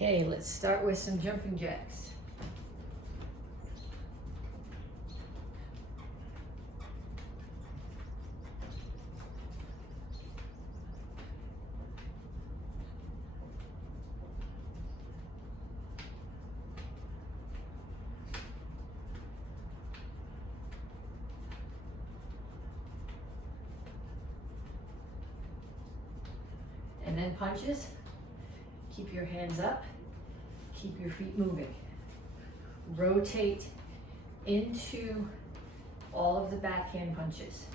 Okay, let's start with some jumping jacks. And then punches. Keep your hands up. Keep your feet moving. Rotate into all of the backhand punches.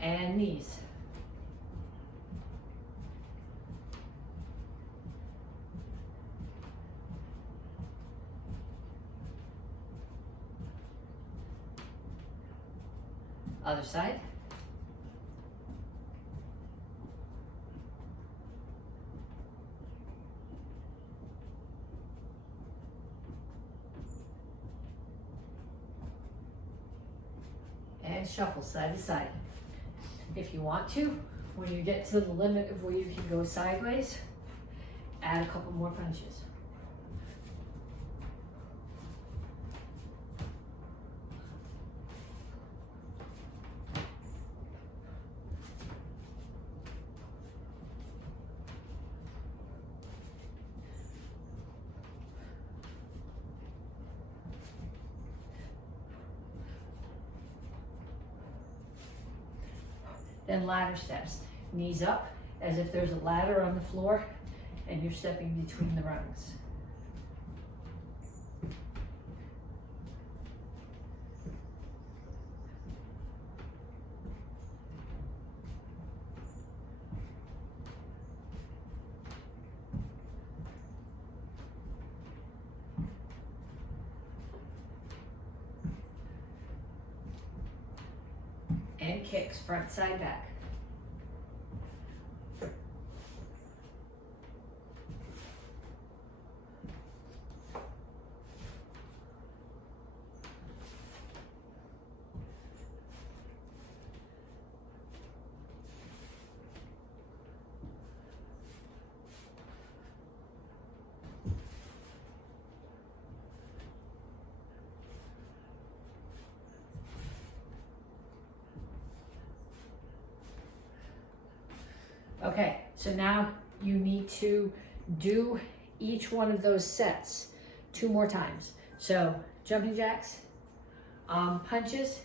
And knees. Other side. And shuffle side to side. If you want to, when you get to the limit of where you can go sideways, add a couple more punches. Then ladder steps. Knees up as if there's a ladder on the floor and you're stepping between the rungs. And kicks, front, side, back. Okay, so now you need to do each one of those sets 2 more times. So jumping jacks, punches,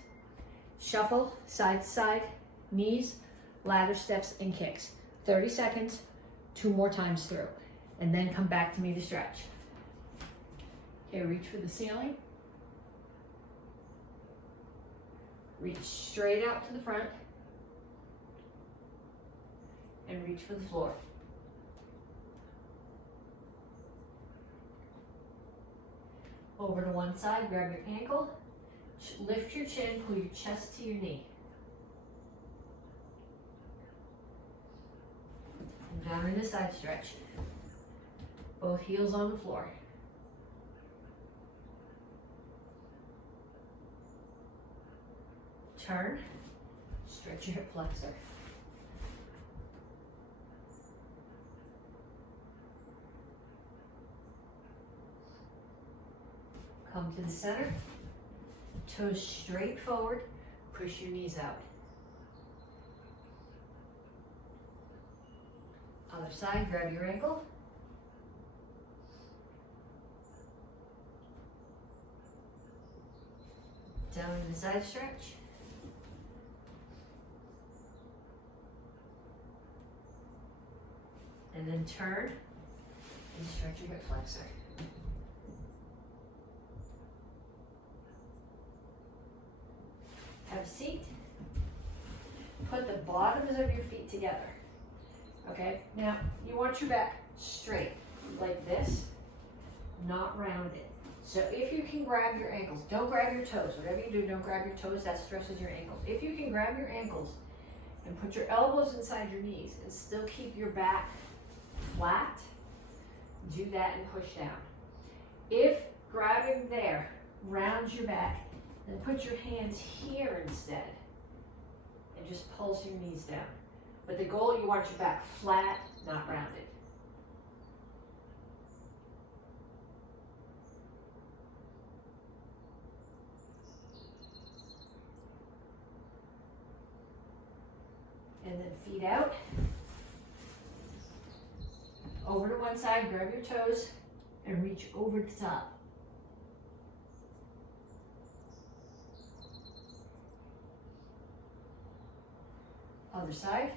shuffle, side to side, knees, ladder steps, and kicks. 30 seconds, 2 more times through. And then come back to me to stretch. Okay, reach for the ceiling. Reach straight out to the front. And reach for the floor. Over to one side, grab your ankle, lift your chin, pull your chest to your knee. And down in the side stretch. Both heels on the floor. Turn, stretch your hip flexor. Come to the center, toes straight forward, push your knees out. Other side, grab your ankle. Down in the side stretch. And then turn and stretch your hip flexor. Have a seat. Put the bottoms of your feet together. Okay, now you want your back straight like this, not rounded. So if you can grab your ankles, don't grab your toes. Whatever you do, don't grab your toes, that stresses your ankles. If you can grab your ankles and put your elbows inside your knees and still keep your back flat, do that and push down. If grabbing there rounds your back, then put your hands here instead and just pulse your knees down. But the goal, you want your back flat, not rounded. And then feet out. Over to one side, grab your toes, and reach over the top. Other side.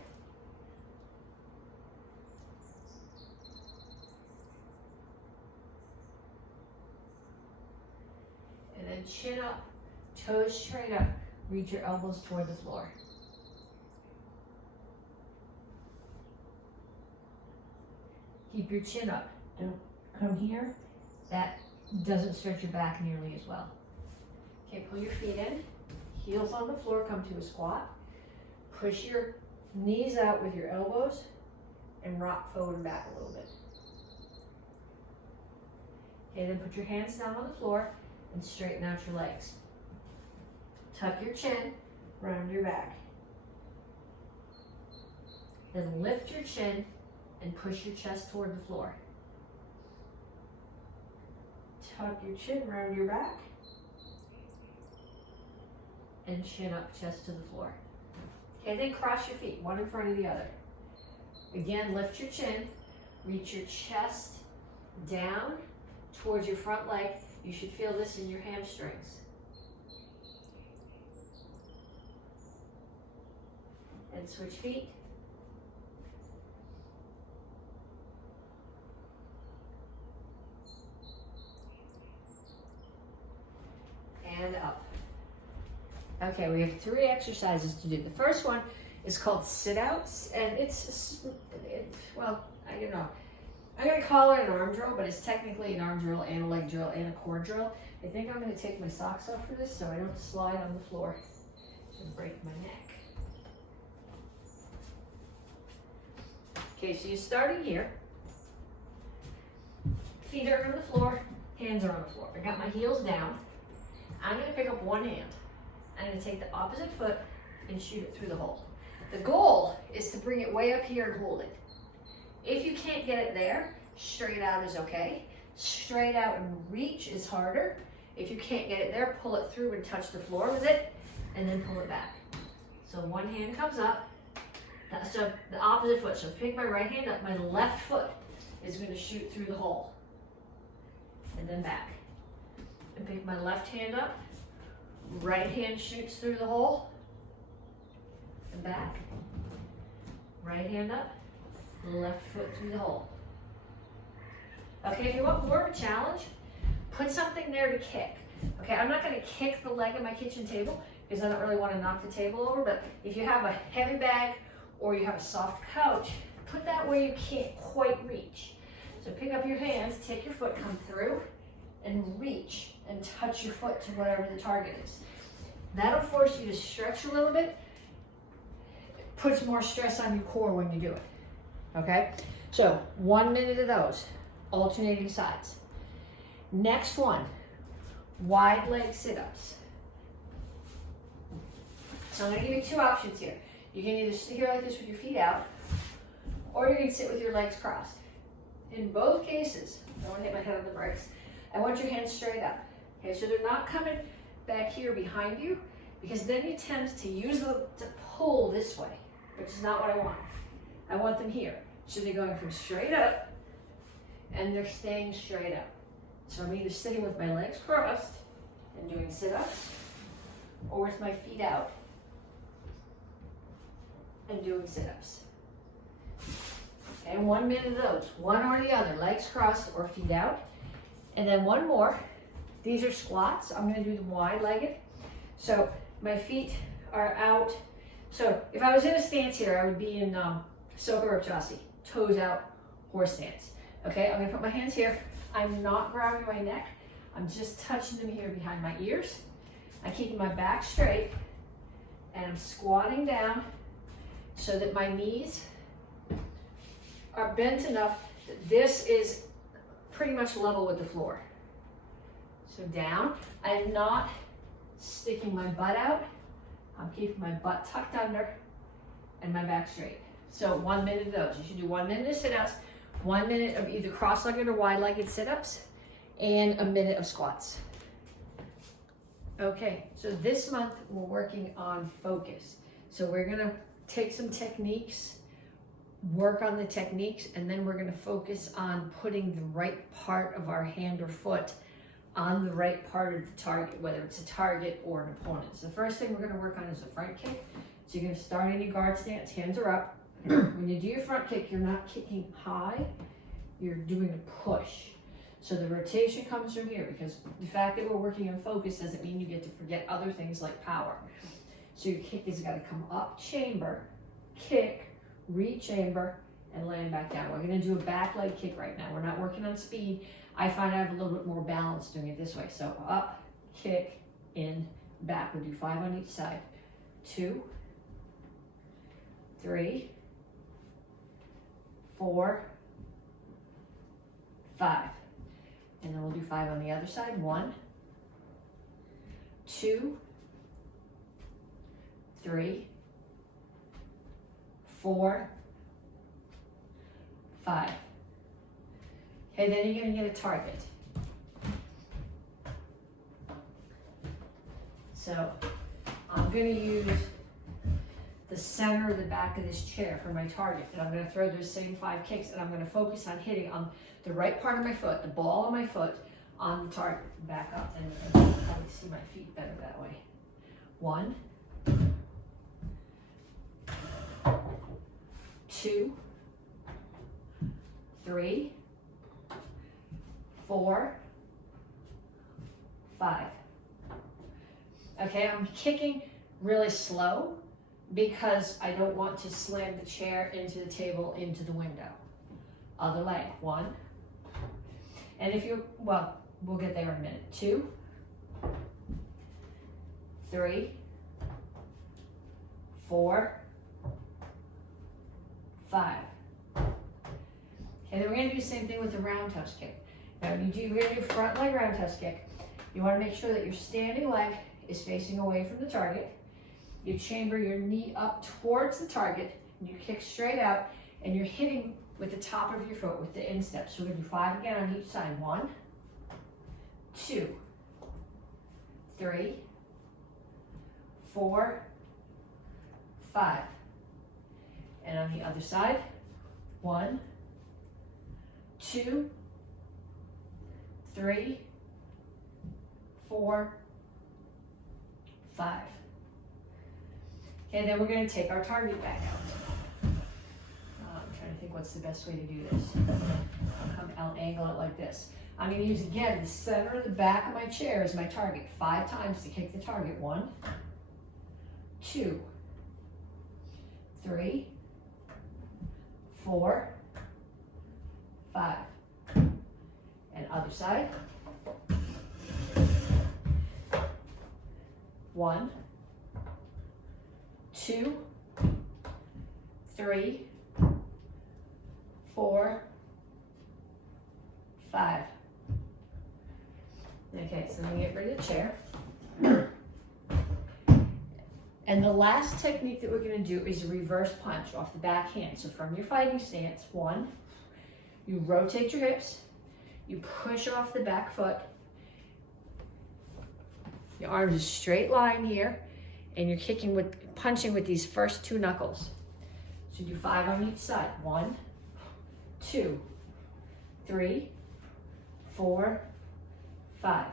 And then chin up, toes straight up, reach your elbows toward the floor. Keep your chin up. Don't come here. That doesn't stretch your back nearly as well. Okay, pull your feet in. Heels on the floor, come to a squat. Push your knees out with your elbows and rock forward and back a little bit. Okay, then put your hands down on the floor and straighten out your legs. Tuck your chin, round your back. Then lift your chin and push your chest toward the floor. Tuck your chin, round your back. And chin up, chest to the floor. Okay, then cross your feet, one in front of the other. Again, lift your chin, reach your chest down towards your front leg. You should feel this in your hamstrings. And switch feet. And up. Okay, we have 3 exercises to do. The first one is called sit-outs, and well, I don't know. I'm gonna call it an arm drill, but it's technically an arm drill and a leg drill and a core drill. I think I'm gonna take my socks off for this so I don't slide on the floor and break my neck. Okay, so you're starting here. Feet are on the floor, hands are on the floor. I got my heels down. I'm gonna pick up one hand. I'm gonna take the opposite foot and shoot it through the hole. The goal is to bring it way up here and hold it. If you can't get it there, straight out is okay. Straight out and reach is harder. If you can't get it there, pull it through and touch the floor with it, and then pull it back. So one hand comes up, so the opposite foot. So pick my right hand up, my left foot is gonna shoot through the hole, and then back. And pick my left hand up, right hand shoots through the hole, and back. Right hand up, left foot through the hole. Okay, if you want more of a challenge, put something there to kick. Okay, I'm not gonna kick the leg of my kitchen table because I don't really wanna knock the table over, but if you have a heavy bag or you have a soft couch, put that where you can't quite reach. So pick up your hands, take your foot, come through, and reach and touch your foot to whatever the target is. That'll force you to stretch a little bit. It puts more stress on your core when you do it. Okay? So 1 minute of those, alternating sides. Next one, wide leg sit-ups. So I'm gonna give you 2 options here. You can either sit here like this with your feet out, or you can sit with your legs crossed. In both cases, I don't want to hit my head on the brakes, I want your hands straight up. Okay, so they're not coming back here behind you, because then you tend to use them to pull this way, which is not what I want. I want them here. So they're going from straight up, and they're staying straight up. So I'm either sitting with my legs crossed and doing sit-ups, or with my feet out and doing sit-ups. And 1 minute of those, one or the other, legs crossed or feet out. And then one more. These are squats. I'm gonna do them wide-legged. So my feet are out. So if I was in a stance here, I would be in Soka Rupchasi, toes out, horse stance. Okay, I'm gonna put my hands here. I'm not grabbing my neck. I'm just touching them here behind my ears. I'm keeping my back straight, and I'm squatting down so that my knees are bent enough that this is pretty much level with the floor. So down. I'm not sticking my butt out. I'm keeping my butt tucked under and my back straight. So 1 minute of those. You should do 1 minute of sit-ups, 1 minute of either cross-legged or wide-legged sit-ups, and a minute of squats. Okay, so this month we're working on focus. So we're gonna take some techniques, work on the techniques, and then we're gonna focus on putting the right part of our hand or foot on the right part of the target, whether it's a target or an opponent. So the first thing we're gonna work on is a front kick. So you're gonna start in your guard stance, hands are up. When you do your front kick, you're not kicking high, you're doing a push. So the rotation comes from here, because the fact that we're working on focus doesn't mean you get to forget other things like power. So your kick has got to come up, chamber, kick, re-chamber, and land back down. We're going to do a back leg kick right now. We're not working on speed. I find I have a little bit more balance doing it this way. So up, kick, in, back. We'll do 5 on each side. 2, 3, 4, 5. And then we'll do 5 on the other side. 1, 2, 3, 4, 5. Okay, then you're going to get a target. So I'm going to use the center of the back of this chair for my target. And I'm going to throw those same 5 kicks, and I'm going to focus on hitting on the right part of my foot, the ball of my foot, on the target. Back up, and you can probably see my feet better that way. 1, 2, 3, 4, 5. Okay, I'm kicking really slow because I don't want to slam the chair into the table, into the window. Other leg. 1. And if you're, well, we'll get there in a minute. 2, 3, 4, 5. Okay, then we're going to do the same thing with the roundhouse kick. Now, we're going to do front leg roundhouse kick. You want to make sure that your standing leg is facing away from the target. You chamber your knee up towards the target, and you kick straight out, and you're hitting with the top of your foot with the instep. So we're going to do 5 again on each side. 1, 2, 3, 4, 5. And on the other side, 1, 2, 3, 4, 5. Okay, then we're going to take our target back out. I'm trying to think what's the best way to do this. I'll angle it like this. I'm going to use, again, the center of the back of my chair as my target. 5 times to kick the target. 1, 2, 3, 4, 5. And other side. 1, 2, 3, 4, 5. Okay, so let me get rid of the chair. And the last technique that we're going to do is a reverse punch off the back hand. So from your fighting stance, 1, you rotate your hips, you push off the back foot, your arms is straight line here, and you're punching with these first 2 knuckles. So do 5 on each side. 1, 2, 3, 4, 5.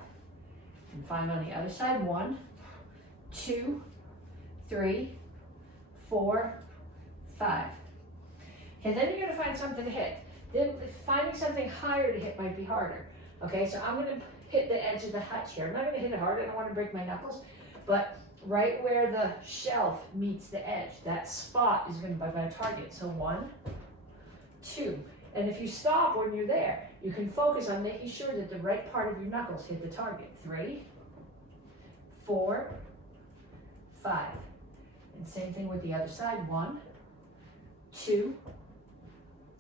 And 5 on the other side. 1, 2, 3, 4, 5. Okay, then you're gonna find something to hit. Then finding something higher to hit might be harder. Okay, so I'm gonna hit the edge of the hutch here. I'm not gonna hit it hard, I don't wanna break my knuckles, but right where the shelf meets the edge, that spot is gonna be my target. So 1, 2. And if you stop when you're there, you can focus on making sure that the right part of your knuckles hit the target. 3, 4, 5. And same thing with the other side. 1, 2,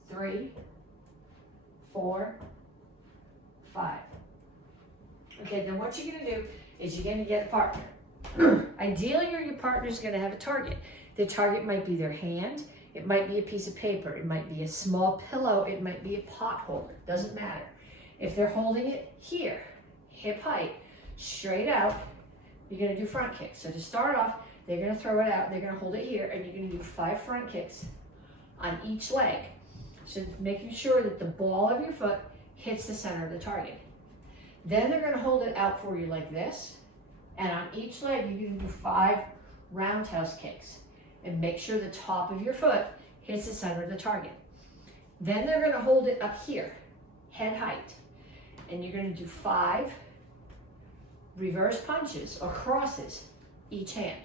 3, 4, 5. Okay, then what you're gonna do is you're gonna get a partner. Ideally, your partner's gonna have a target. The target might be their hand, it might be a piece of paper, it might be a small pillow, it might be a pot holder, doesn't matter. If they're holding it here, hip height, straight out, you're gonna do front kicks. So to start off, they're gonna throw it out, they're gonna hold it here, and you're gonna do 5 front kicks on each leg. So making sure that the ball of your foot hits the center of the target. Then they're gonna hold it out for you like this, and on each leg, you're gonna do 5 roundhouse kicks. And make sure the top of your foot hits the center of the target. Then they're gonna hold it up here, head height. And you're gonna do 5 reverse punches or crosses each hand.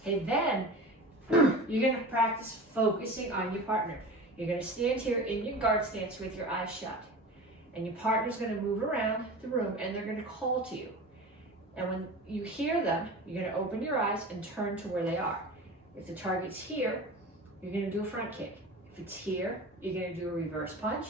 Okay, then you're gonna practice focusing on your partner. You're gonna stand here in your guard stance with your eyes shut. And your partner's gonna move around the room and they're gonna call to you. And when you hear them, you're gonna open your eyes and turn to where they are. If the target's here, you're gonna do a front kick. If it's here, you're gonna do a reverse punch.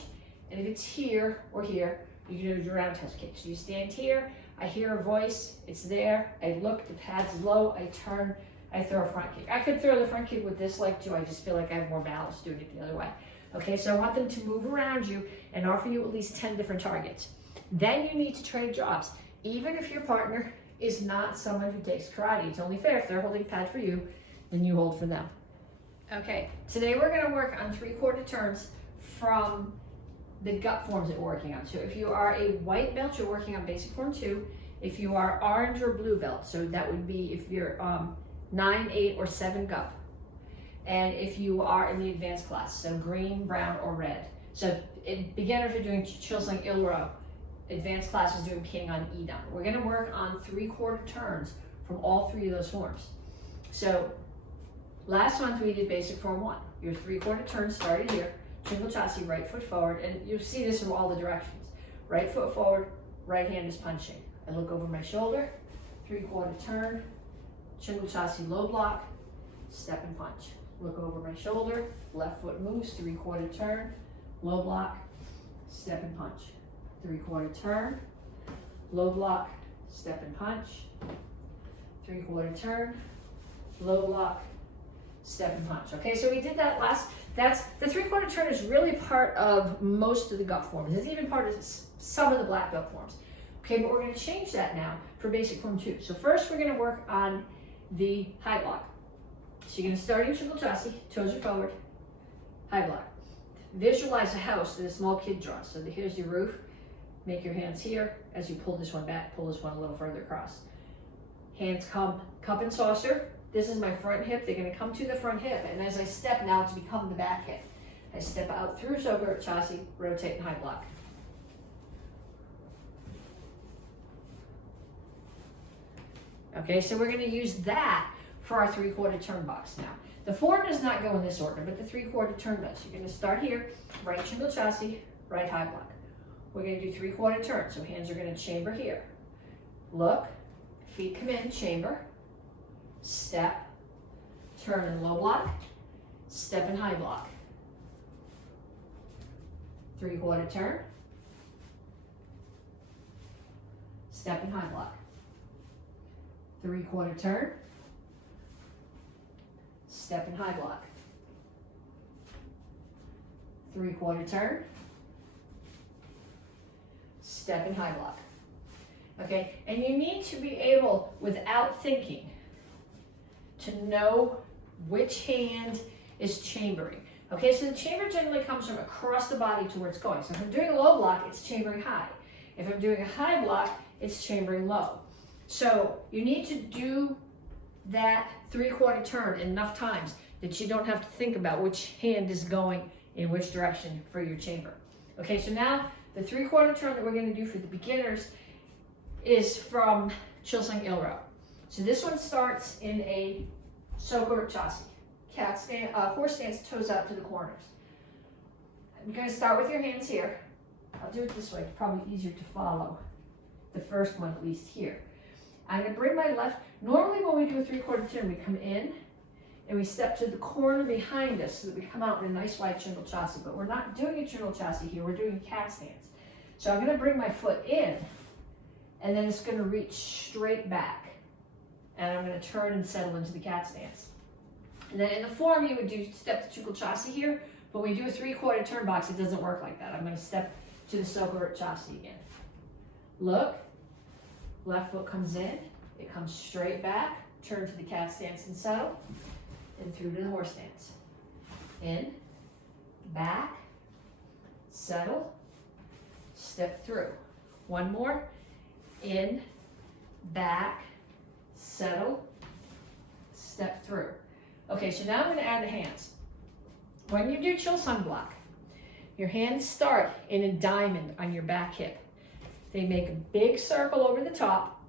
And if it's here or here, you're gonna do a roundhouse kick. So you stand here, I hear a voice, it's there, I look, the pad's low, I turn, I throw a front kick. I could throw the front kick with this leg too, I just feel like I have more balance doing it the other way. Okay, so I want them to move around you and offer you at least 10 different targets. Then you need to trade jobs. Even if your partner is not someone who takes karate, it's only fair if they're holding pad for you, then you hold for them. Okay, today we're gonna work on 3/4 turns from the gut forms that we're working on. So if you are a white belt, you're working on basic form 2. If you are orange or blue belt, so that would be if you're 9, 8, or 7 gut. And if you are in the advanced class, so green, brown, or red. So beginners are doing Chilsung Ilro. Advanced class is doing King on Idan. We're gonna work on 3/4 turns from all 3 of those forms. So last month we did basic form 1. Your 3/4 turn started here, Chingle Chassi, right foot forward, and you'll see this from all the directions. Right foot forward, right hand is punching. I look over my shoulder, 3/4 turn, Chingle Chassi low block, step and punch. Look over my shoulder, left foot moves, 3/4 turn, low block, step and punch. 3/4 turn, low block, step and punch. 3/4 turn, low block, step and punch. Okay, so we did that last, that's, the 3/4 turn is really part of most of the gut forms. It's even part of some of the black belt forms. Okay, but we're gonna change that now for basic form 2. So first we're gonna work on the high block. So you're gonna start in Chingle Chassi, toes are forward, high block. Visualize a house that a small kid draws. So here's your roof. Make your hands here. As you pull this one back, pull this one a little further across. Hands come, cup and saucer. This is my front hip. They're gonna come to the front hip. And as I step now to become the back hip, I step out through Sogo Chassi, rotate and high block. Okay, so we're gonna use that for our 3/4 turn box now. The form does not go in this order, but the 3/4 turn does. You're gonna start here, right Chingle Chassi, right high block. We're gonna do 3/4 turn, so hands are gonna chamber here. Look, feet come in, chamber, step, turn and low block, step and high block. 3/4 turn, step and high block. 3/4 turn, step and high block. 3/4 turn, step and high block. Okay, and you need to be able, without thinking, to know which hand is chambering. Okay, so the chamber generally comes from across the body to where it's going. So if I'm doing a low block, it's chambering high. If I'm doing a high block, it's chambering low. So you need to do that 3/4 turn enough times that you don't have to think about which hand is going in which direction for your chamber. Okay, so now the 3/4 turn that we're going to do for the beginners is from Chilsung Ilro. So this one starts in a Sogo Chassi. Cat stand, horse stance, toes out to the corners. I'm going to start with your hands here. I'll do it this way, it's probably easier to follow. The first one, at least here. I'm going to bring my left. Normally when we do a 3/4 turn, we come in, and we step to the corner behind us so that we come out in a nice wide Chingle Chassi. But we're not doing a Chingle Chassi here, we're doing cat stance. So I'm gonna bring my foot in, and then it's gonna reach straight back. And I'm gonna turn and settle into the cat stance. And then in the form, you would do step to Chingle Chassi here, but when we do a 3/4 turn box, it doesn't work like that. I'm gonna step to the Soka Chassi again. Look, left foot comes in, it comes straight back, turn to the cat stance and settle, and through to the horse stance. In, back, settle, step through. One more, in, back, settle, step through. Okay, so now I'm going to add the hands. When you do Chilsung block, your hands start in a diamond on your back hip. They make a big circle over the top,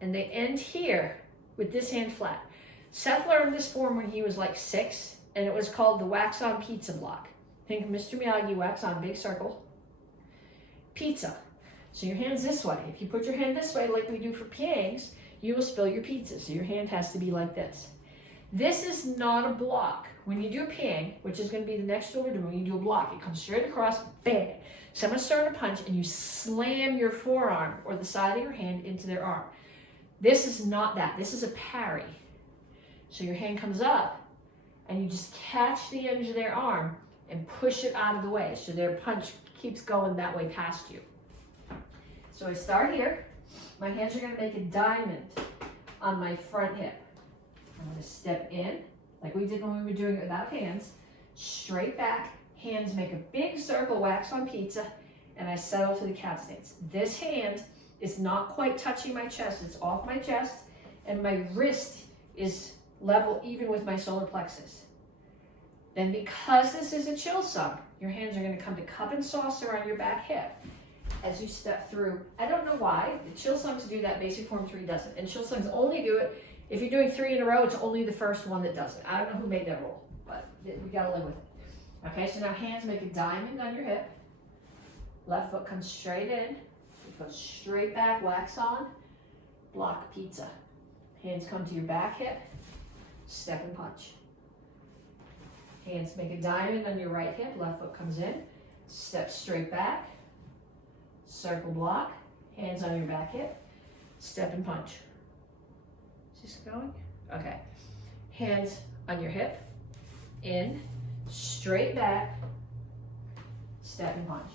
and they end here with this hand flat. Seth learned this form when he was like 6, and it was called the wax on pizza block. Think of Mr. Miyagi, wax on, big circle, pizza. So your hand's this way. If you put your hand this way like we do for piangs, you will spill your pizza. So your hand has to be like this. This is not a block. When you do a piang, which is going to be the next one we're doing, when you do a block, it comes straight across, bang. Someone's starting to punch, and you slam your forearm or the side of your hand into their arm. This is not that. This is a parry. So your hand comes up, and you just catch the edge of their arm and push it out of the way, so their punch keeps going that way past you. So I start here. My hands are going to make a diamond on my front hip. I'm going to step in, like we did when we were doing it without hands, straight back, hands make a big circle, wax on pizza, and I settle to the cat stance. This hand is not quite touching my chest, it's off my chest, and my wrist is level even with my solar plexus. Then because this is a Chilsung, your hands are going to come to cup and saucer on your back hip as you step through. I don't know why, the Chilsungs do that, basic form 3 doesn't, and Chilsungs only do it if you're doing 3 in a row. It's only the first one that does it. I don't know who made that rule, but we gotta live with it. Okay, so now hands make a diamond on your hip. Left foot comes straight in. It goes straight back, wax on, block pizza. Hands come to your back hip, step and punch. Hands make a diamond on your right hip. Left foot comes in, step straight back, circle block. Hands on your back hip, step and punch. Is this going? Okay. Hands on your hip, in, straight back, step and punch.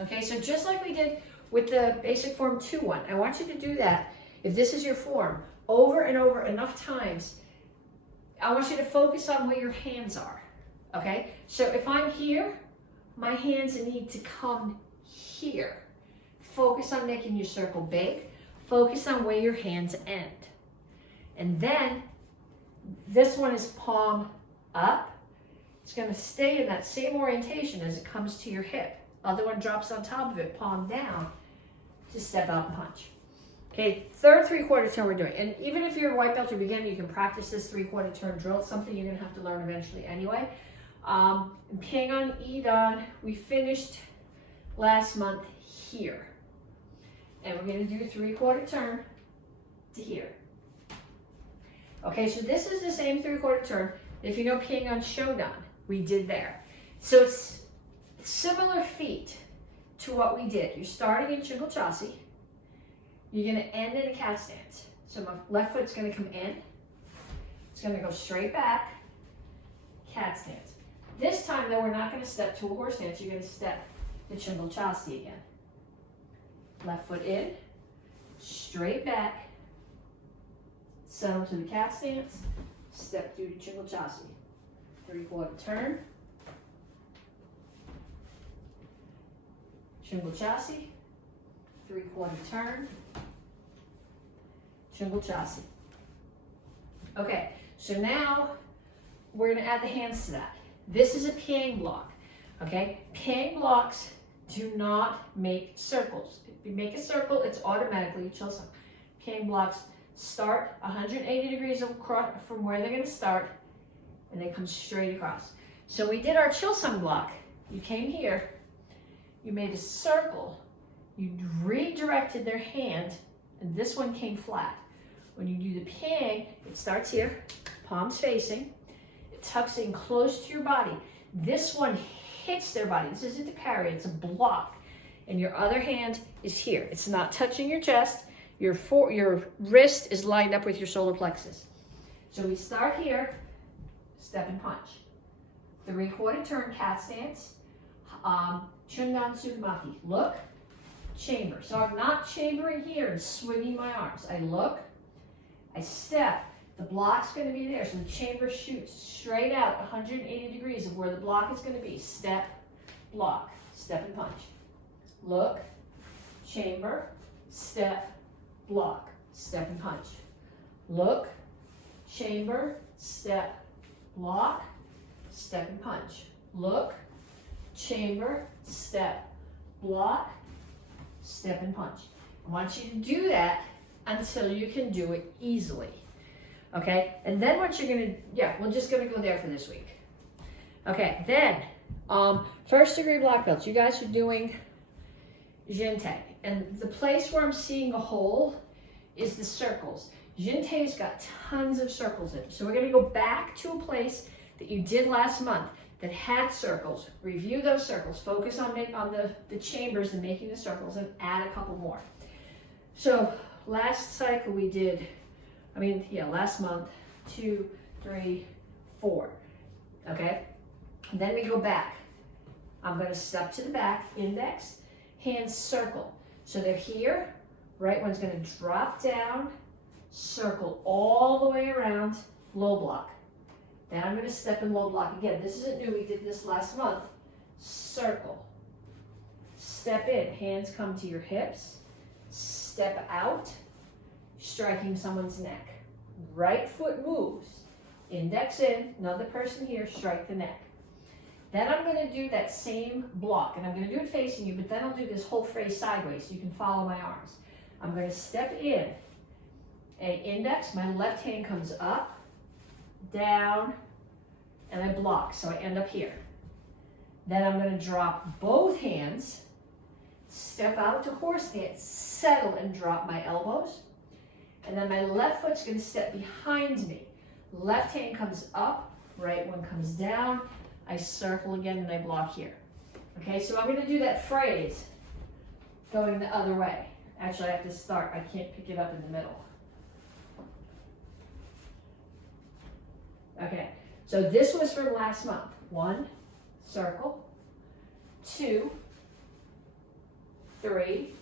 Okay, so just like we did with the basic form 2 one, I want you to do that, if this is your form, over and over enough times. I want you to focus on where your hands are, okay? So if I'm here, my hands need to come here. Focus on making your circle big. Focus on where your hands end. And then this one is palm up. It's going to stay in that same orientation as it comes to your hip. Other one drops on top of it, palm down, to step out and punch. Okay, third 3/4 turn we're doing. And even if you're a white belt or beginner, you can practice this 3/4 turn drill. It's something you're going to have to learn eventually anyway. Ping on, Edon, we finished last month here. And we're going to do a 3/4 turn to here. Okay, so this is the same 3/4 turn. If you know Ping on Shodan, we did there. So it's similar feet to what we did. You're starting in Chingle Chassi. You're going to end in a cat stance. So my left foot's going to come in. It's going to go straight back, cat stance. This time, though, we're not going to step to a horse stance. You're going to step the Chingle Chassi again. Left foot in, straight back, settle to the cat stance, step through to Chingle Chassi. 3/4 turn, Chingle Chassi, 3/4 turn, Chingle Chassi. Okay, so now we're going to add the hands to that. This is a Piang block, okay? Piang blocks do not make circles. If you make a circle, it's automatically a Chilsung. Piang blocks start 180 degrees across from where they're going to start, and they come straight across. So we did our Chilsung block. You came here, you made a circle, you redirected their hand, and this one came flat. When you do the Piang, it starts here, palms facing. It tucks in close to your body. This one hits their body. This isn't a parry, it's a block. And your other hand is here. It's not touching your chest. Your wrist is lined up with your solar plexus. So we start here, step and punch. 3/4 turn, cat stance. Chungan Sugmati. Look, chamber. So I'm not chambering here and swinging my arms. I look, I step. The block's going to be there. So the chamber shoots straight out 180 degrees of where the block is going to be. Step, block, step and punch. Look, chamber, step, block, step and punch. Look, chamber, step, block, step and punch. Look, chamber, step, block, step and punch. I want you to do that until you can do it easily. Okay, and then what you're gonna, we're just gonna go there for this week. Okay, then, first degree black belts, you guys are doing Jinte. And the place where I'm seeing a hole is the circles. Jinte's got tons of circles in it. So we're gonna go back to a place that you did last month that had circles. Review those circles, focus on the chambers and making the circles, and add a couple more. So last cycle we did, last month, 2, 3, 4, okay? And then we go back. I'm gonna step to the back, index, hands circle. So they're here, right one's gonna drop down, circle all the way around, low block. Then I'm gonna step in low block again. This isn't new, we did this last month. Circle, step in, hands come to your hips, step out, striking someone's neck. Right foot moves, index in, another person here, strike the neck. Then I'm gonna do that same block, and I'm gonna do it facing you, but then I'll do this whole phrase sideways so you can follow my arms. I'm gonna step in, index, my left hand comes up, down, and I block, so I end up here. Then I'm gonna drop both hands, step out to horse stance, settle and drop my elbows. And then my left foot's gonna step behind me. Left hand comes up, right one comes down. I circle again and I block here. Okay, so I'm gonna do that phrase going the other way. Actually, I have to start. I can't pick it up in the middle. Okay, so this was from last month. 1, circle, 2, 3,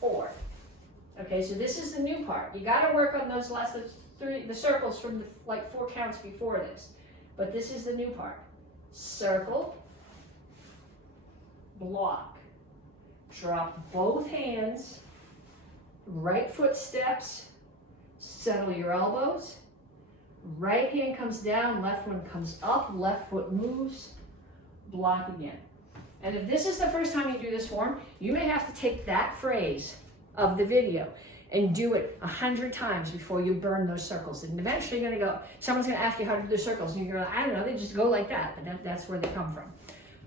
4. Okay, so this is the new part. You got to work on those last the circles from the 4 counts before this. But this is the new part. Circle, block, drop both hands, right foot steps, settle your elbows, right hand comes down, left one comes up, left foot moves, block again. And if this is the first time you do this form, you may have to take that phrase of the video and do it 100 times before you burn those circles. And eventually you're gonna go, someone's gonna ask you how to do the circles, and you're gonna, I don't know, they just go like that, but that's where they come from.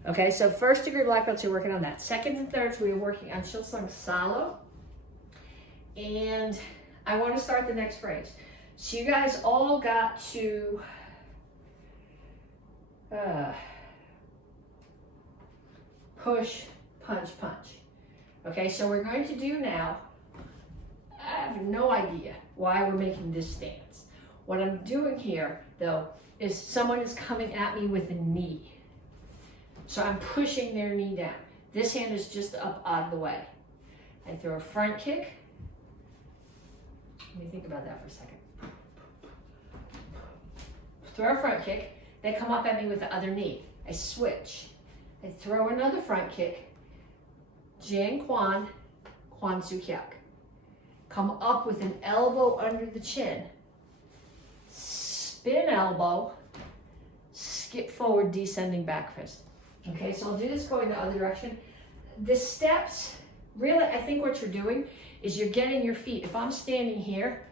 Okay, so first degree black belts, you're working on that. Second and thirds, we're working on Shilsung Salo. And I wanna start the next phrase. So you guys all got to, push, punch, punch. Okay, so we're going to do now, I have no idea why we're making this stance. What I'm doing here, though, is someone is coming at me with a knee. So I'm pushing their knee down. This hand is just up out of the way. I throw a front kick. Let me think about that for a second. Throw a front kick. They come up at me with the other knee. I switch. I throw another front kick. Jian Quan, Quan Su Kyak. Come up with an elbow under the chin. Spin elbow, skip forward, descending back fist. Okay, so I'll do this going the other direction. The steps, really, I think what you're doing is you're getting your feet. If I'm standing here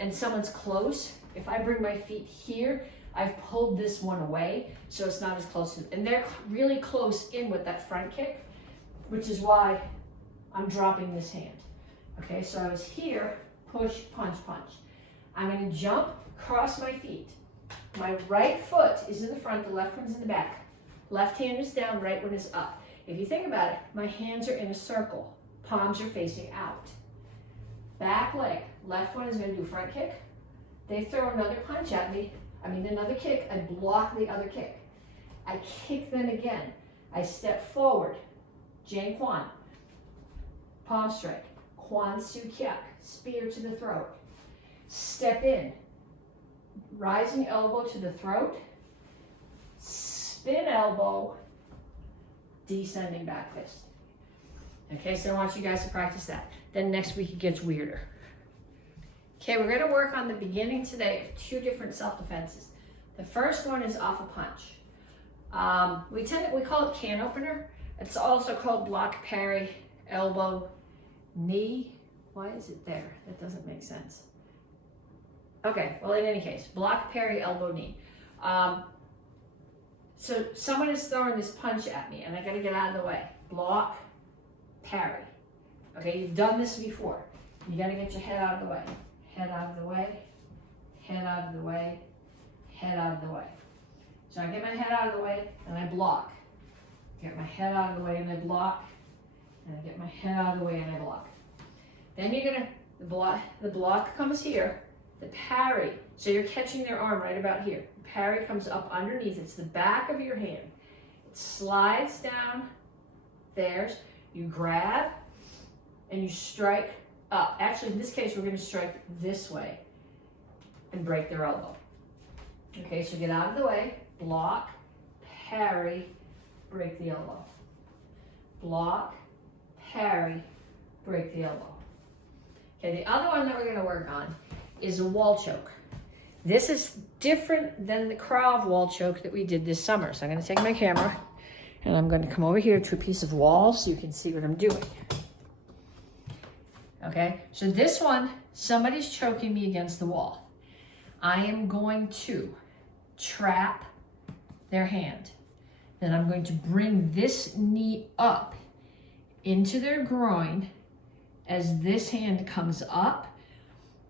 and someone's close, if I bring my feet here, I've pulled this one away, so it's not as close to them. And they're really close in with that front kick, which is why I'm dropping this hand. Okay, so I was here, push, punch, punch. I'm gonna jump, cross my feet. My right foot is in the front, the left one's in the back. Left hand is down, right one is up. If you think about it, my hands are in a circle. Palms are facing out. Back leg, left one is going to do front kick. They throw another punch at me, another kick, I block the other kick. I kick them again. I step forward, Jang Kwan, palm strike, Kwan Su Kyak, spear to the throat. Step in, rising elbow to the throat, spin elbow, descending back fist. Okay, so I want you guys to practice that. Then next week it gets weirder. Okay, we're gonna work on the beginning today of 2 different self-defenses. The first one is off a punch. We call it can opener. It's also called block, parry, elbow, knee. Why is it there? That doesn't make sense. Okay, well, in any case, block, parry, elbow, knee. So someone is throwing this punch at me and I gotta get out of the way. Block, parry. Okay, you've done this before. You gotta get your head out of the way. Head out of the way, head out of the way, head out of the way. So I get my head out of the way and I block. Get my head out of the way and I block. And I get my head out of the way and I block. Then you're gonna, the block comes here, the parry, so you're catching their arm right about here. The parry comes up underneath, it's the back of your hand. It slides down, there's, you grab, and you strike up. Actually, in this case, we're gonna strike this way and break their elbow. Okay, so get out of the way, block, parry, break the elbow. Block, parry, break the elbow. Okay, the other one that we're gonna work on is a wall choke. This is different than the Krav wall choke that we did this summer. So I'm gonna take my camera and I'm gonna come over here to a piece of wall so you can see what I'm doing. Okay, so this one, somebody's choking me against the wall. I am going to trap their hand. Then I'm going to bring this knee up into their groin as this hand comes up.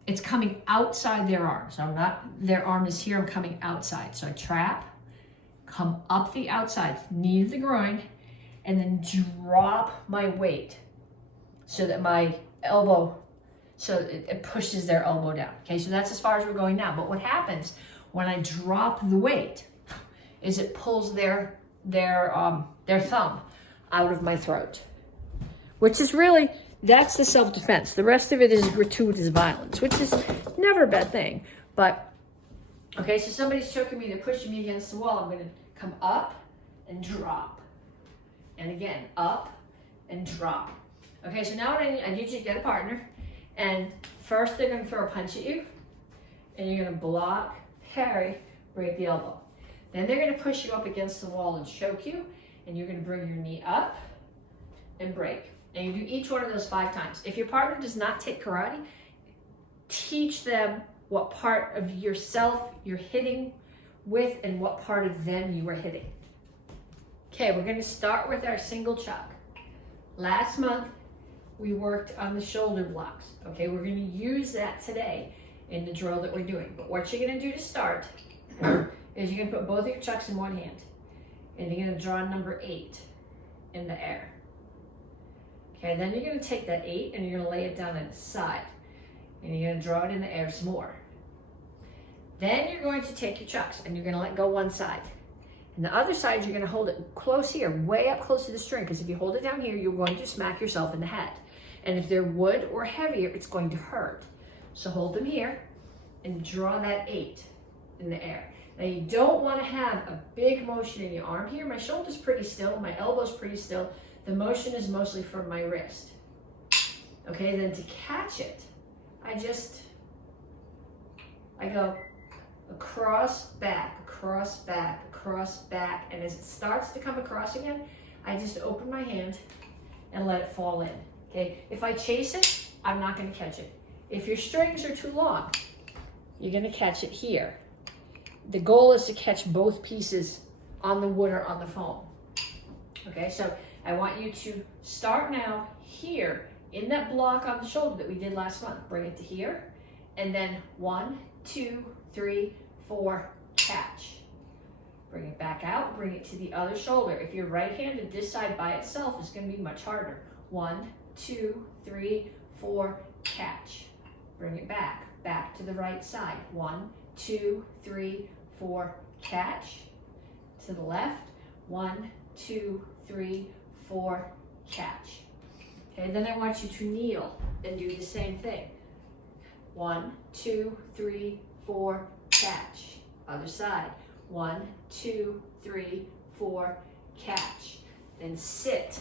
It's coming outside their arm. So I'm not, their arm is here, I'm coming outside. So I trap, come up the outside, knee to the groin, and then drop my weight so that my elbow, so it pushes their elbow down. Okay, so that's as far as we're going now. But what happens when I drop the weight is it pulls their thumb out of my throat, which is really, that's the self-defense. The rest of it is gratuitous violence, which is never a bad thing. But, okay, so somebody's choking me, they're pushing me against the wall. I'm gonna come up and drop. And again, up and drop. Okay, so now what I need you to get a partner. And first they're gonna throw a punch at you. And you're gonna block, parry, break the elbow. Then they're gonna push you up against the wall and choke you. And you're gonna bring your knee up and break. And you do each one of those 5 times. If your partner does not take karate, teach them what part of yourself you're hitting with and what part of them you are hitting. Okay, we're gonna start with our single chuck. Last month, we worked on the shoulder blocks. Okay, we're gonna use that today in the drill that we're doing. But what you're gonna do to start is you're gonna put both of your chucks in one hand. And you're gonna draw number 8 in the air. Okay, then you're gonna take that 8 and you're gonna lay it down at the side. And you're gonna draw it in the air some more. Then you're going to take your chucks and you're gonna let go one side. And the other side, you're gonna hold it close here, way up close to the string, because if you hold it down here, you're going to smack yourself in the head. And if they're wood or heavier, it's going to hurt. So hold them here and draw that 8 in the air. Now you don't wanna have a big motion in your arm here. My shoulder's pretty still, my elbow's pretty still. The motion is mostly from my wrist. Okay, then to catch it, I go across, back, across, back, across, back, and as it starts to come across again, I just open my hand and let it fall in. Okay, if I chase it, I'm not gonna catch it. If your strings are too long, you're gonna catch it here. The goal is to catch both pieces on the wood or on the foam. Okay, so I want you to start now here in that block on the shoulder that we did last month. Bring it to here, and then 1, 2, 3, 4, catch. Bring it back out, bring it to the other shoulder. If you're right-handed, this side by itself is going to be much harder. 1, 2, 3, 4, catch. Bring it back, back to the right side. 1, 2, 3, 4, catch. To the left, 1, 2, 3, 4, catch. Okay, then I want you to kneel and do the same thing. 1, 2, 3, 4, catch. Other side. 1, 2, 3, 4, catch. Then sit.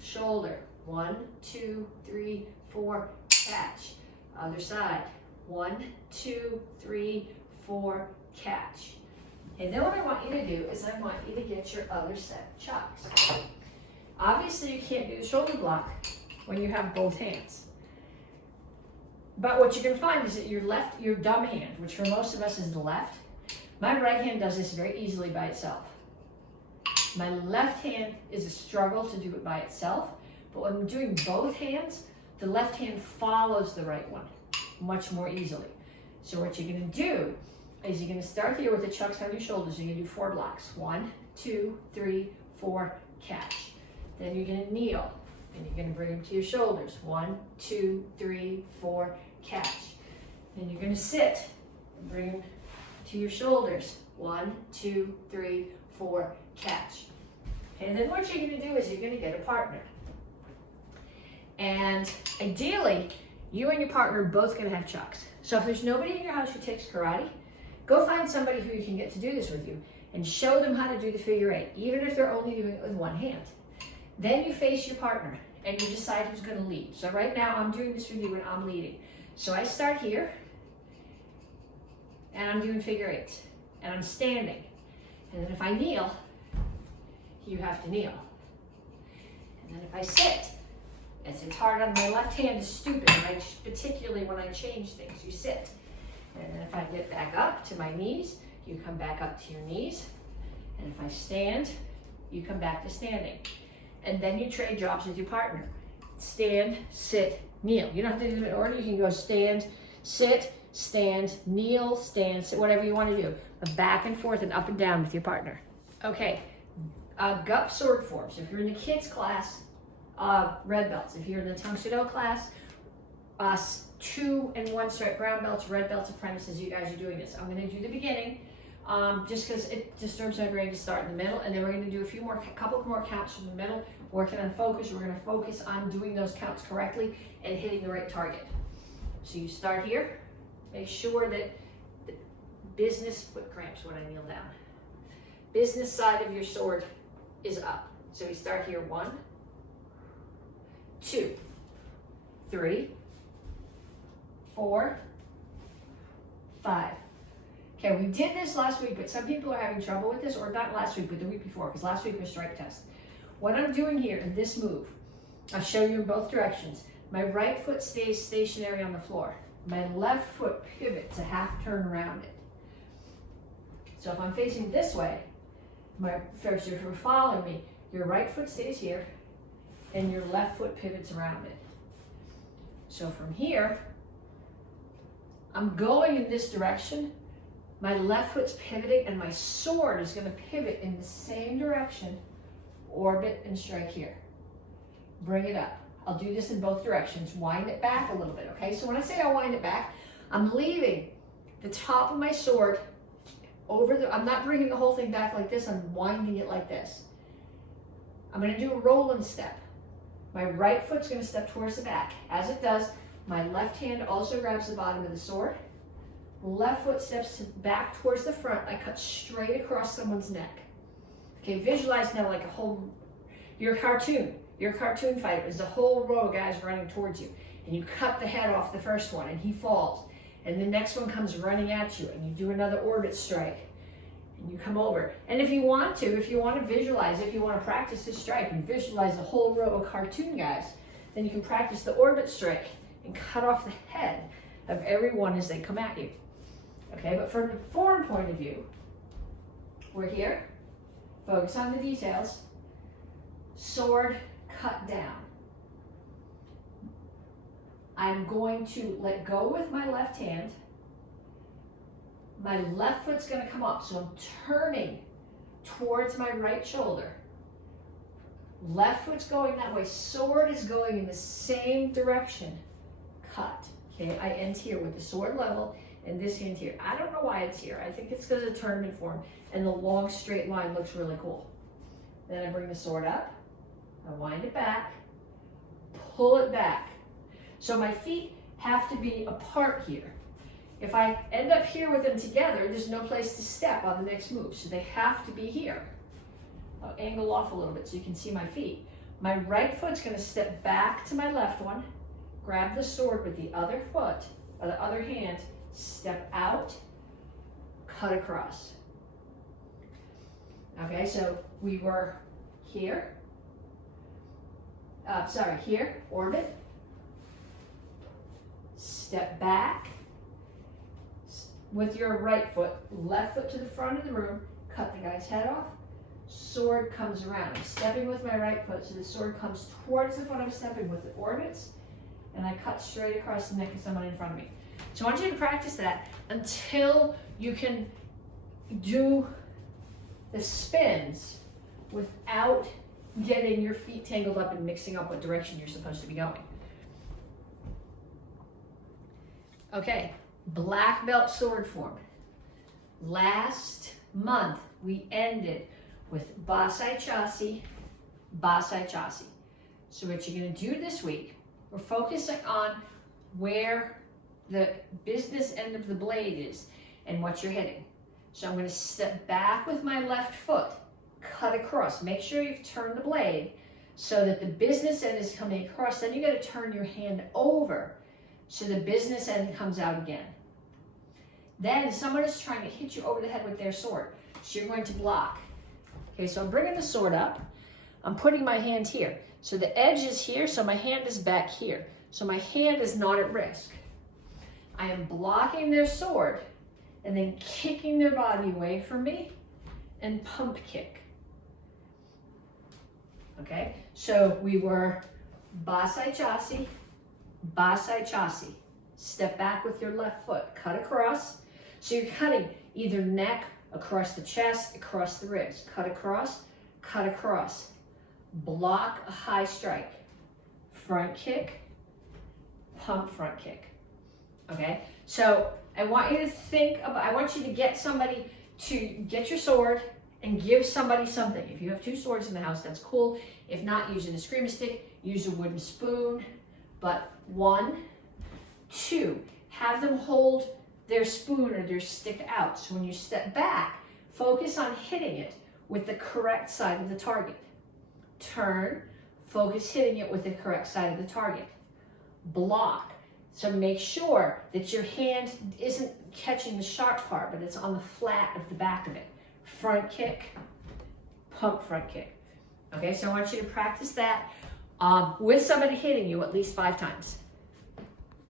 Shoulder. 1, 2, 3, 4, catch. Other side. 1, 2, 3, 4, catch. And then what I want you to do is I want you to get your other set of chucks. Obviously you can't do the shoulder block when you have both hands. But what you're going to find is that your dumb hand, which for most of us is the left, my right hand does this very easily by itself. My left hand is a struggle to do it by itself, but when I'm doing both hands, the left hand follows the right one much more easily. So what you're going to do is you're going to start here with the chucks on your shoulders. You're going to do 4 blocks. 1, 2, 3, 4, catch. Then you're going to kneel, and you're going to bring them to your shoulders. 1, 2, 3, 4, catch. Then you're going to sit and bring them to your shoulders. 1, 2, 3, 4, catch. And then what you're going to do is you're going to get a partner. And ideally, you and your partner are both going to have chucks. So if there's nobody in your house who takes karate, go find somebody who you can get to do this with you and show them how to do the figure 8, even if they're only doing it with one hand. Then you face your partner and you decide who's going to lead. So right now I'm doing this with you and I'm leading. So I start here and I'm doing figure 8s and I'm standing. And then if I kneel, you have to kneel. And then if I sit, it's hard on my left hand is stupid, particularly when I change things. You sit. And then if I get back up to my knees, you come back up to your knees. And if I stand, you come back to standing. And then you trade jobs with your partner. Stand, sit, kneel. You don't have to do it in order. You can go stand, sit, stand, kneel, stand, sit, whatever you want to do. But back and forth and up and down with your partner. Okay, GUP sword forms. If you're in the kids class, red belts. If you're in the Tang Soo Do class, 2 and 1 stripe brown belts, red belts, apprentices, you guys are doing this. I'm going to do the beginning just because it disturbs my brain to start in the middle, and then we're going to do a couple more counts from the middle, working on focus. We're going to focus on doing those counts correctly and hitting the right target. So you start here. Make sure that the business foot cramps when I kneel down. Business side of your sword is up. So we start here. 1, 2, 3, 4, 5. Okay, we did this last week, but some people are having trouble with this, or not last week, but the week before, because last week was strike test. What I'm doing here in this move, I'll show you in both directions. My right foot stays stationary on the floor. My left foot pivots a half turn around it. So if I'm facing this way, if you're following me, your right foot stays here, and your left foot pivots around it. So from here, I'm going in this direction. My left foot's pivoting and my sword is going to pivot in the same direction, orbit and strike here. Bring it up. I'll do this in both directions. Wind it back a little bit, okay? So when I say I wind it back, I'm leaving the top of my sword I'm not bringing the whole thing back like this, I'm winding it like this. I'm going to do a rolling step. My right foot's going to step towards the back. As it does, my left hand also grabs the bottom of the sword. Left foot steps back towards the front. I cut straight across someone's neck. Okay, visualize now like you're a cartoon. You're a cartoon fighter. There's a whole row of guys running towards you. And you cut the head off the first one and he falls. And the next one comes running at you and you do another orbit strike. And you come over. And if you want to visualize, if you want to practice this strike and visualize a whole row of cartoon guys, then you can practice the orbit strike and cut off the head of everyone as they come at you. Okay, but from the form point of view, we're here, focus on the details, sword cut down. I'm going to let go with my left hand my left foot's gonna come up. So I'm turning towards my right shoulder. Left foot's going that way. Sword is going in the same direction. Cut. Okay, I end here with the sword level and this hand here. I don't know why it's here. I think it's because of tournament form and the long straight line looks really cool. Then I bring the sword up, I wind it back, pull it back. So my feet have to be apart here. If I end up here with them together, there's no place to step on the next move. So they have to be here. I'll angle off a little bit so you can see my feet. My right foot's gonna step back to my left one, grab the sword with the other foot, or the other hand, step out, cut across. Okay, so we were here, here, orbit, step back with your right foot, left foot to the front of the room, cut the guy's head off, sword comes around. I'm stepping with my right foot, so the sword comes towards the foot I'm stepping with, the orbits, and I cut straight across the neck of someone in front of me. So I want you to practice that until you can do the spins without getting your feet tangled up and mixing up what direction you're supposed to be going. Okay, black belt sword form. Last month we ended with Basai Chassi, Basai Chassi. So what you're gonna do this week, we're focusing on where the business end of the blade is and what you're hitting. So I'm gonna step back with my left foot, cut across. Make sure you've turned the blade so that the business end is coming across. Then you gotta turn your hand over so the business end comes out again. Then someone is trying to hit you over the head with their sword. So you're going to block. Okay, so I'm bringing the sword up. I'm putting my hand here. So the edge is here, so my hand is back here. So my hand is not at risk. I am blocking their sword and then kicking their body away from me and pump kick. Okay, so we were Basai Chassi, Basai Chassi. Step back with your left foot, cut across. So you're cutting either neck, across the chest, across the ribs. Cut across, block a high strike. Front kick, pump front kick. Okay, so I want you to think about, I want you to get somebody to get your sword and give somebody something. If you have two swords in the house, that's cool. If not, use an eskrima stick, use a wooden spoon. But 1, 2, have them hold their spoon or their stick out. So when you step back, focus on hitting it with the correct side of the target. Turn, focus hitting it with the correct side of the target. Block. So make sure that your hand isn't catching the sharp part, but it's on the flat of the back of it. Front kick, pump front kick. Okay, so I want you to practice that with somebody hitting you at least 5 times.